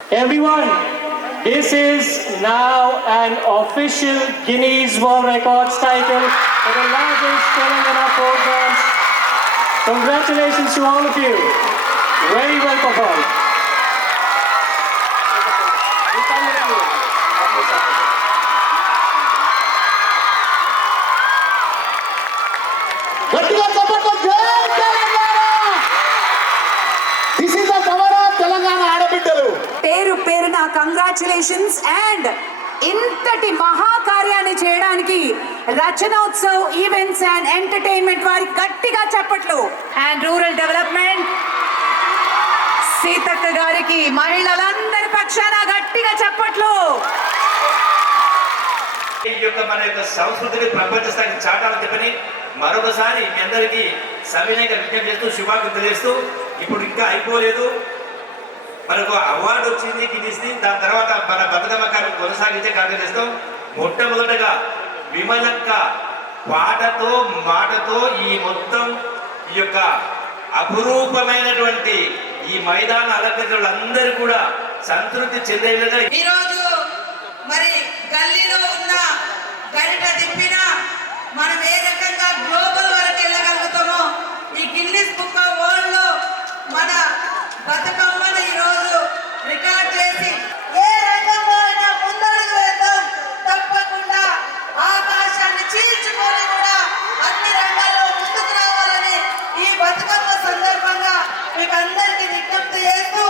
Everyone, this is now an official Guinness World Records title for the largest Telangana folk dance. Congratulations to all of you. Very well performed. గట్టిగా చప్పట్లు జై Telangana. This is the power of Telangana ఆడబిడ్డలు. పేరు పేరున congratulations. And ఇంతటి మహాకార్యాన్ని చేయడానికి రచనోత్సవ్ events and entertainment వారికి గట్టిగా చప్పట్లు. అండ్ రూరల్ డెవలప్మెంట్ సీతక్క గారికి మహిళలందరి పక్షాన గట్టిగా చప్పట్లు. ఈ యొక్క మన యొక్క సంస్కృతిని ప్రపంచ స్థాయికి చాటాలని చెప్పని మరొకసారి మీ అందరికీ సవినయంగా విజ్ఞప్తి చేస్తూ శుభాకాంక్షలు తెలియజేస్తూ, ఇప్పుడు ఇంకా అయిపోలేదు, మనకు అవార్డు వచ్చింది గిన్నిస్ది, దాని తర్వాత మన బతుకమ్మ కార్యక్రమం కొనసాగించే కార్యక్రమం చేస్తాం. మొట్టమొదటగా విమలక్క పాటతో మాటతో ఈ మొత్తం ఈ యొక్క అపురూపమైనటువంటి ఈ మైదాన అలంకరించిన వాళ్ళందరూ కూడా సంతృప్తి చెందే విధంగా ఈరోజు మరి గల్లీలో ఉన్న గరిట తిప్పిన మనం ఏ రకంగా గ్లోబల్ వరకు వెళ్ళగలుగుతామో ఈ గిన్నిస్ బుక్ ఆఫ్ వరల్డ్ లో మన బతుకమ్మను ఈరోజు రికార్డ్ చేసి ఏ రంగంలో అయినా ముందడుగు వేద్దాం. తప్పకుండా ఆకాశాన్ని చీల్చుకొని కూడా అన్ని రంగాల్లో ముందుకు రావాలని ఈ బతుకమ్మ సందర్భంగా మీకు అందరికీ విజ్ఞప్తి చేస్తూ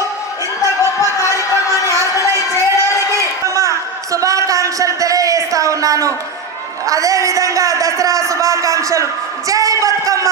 ఇంత గొప్ప కార్యక్రమాన్ని ఆర్గనైజ్ చేయడానికి శుభాకాంక్షలు తెలియజేస్తా ఉన్నాను. అదే విధంగా దసరా శుభాకాంక్షలు. జై బతుకమ్మ.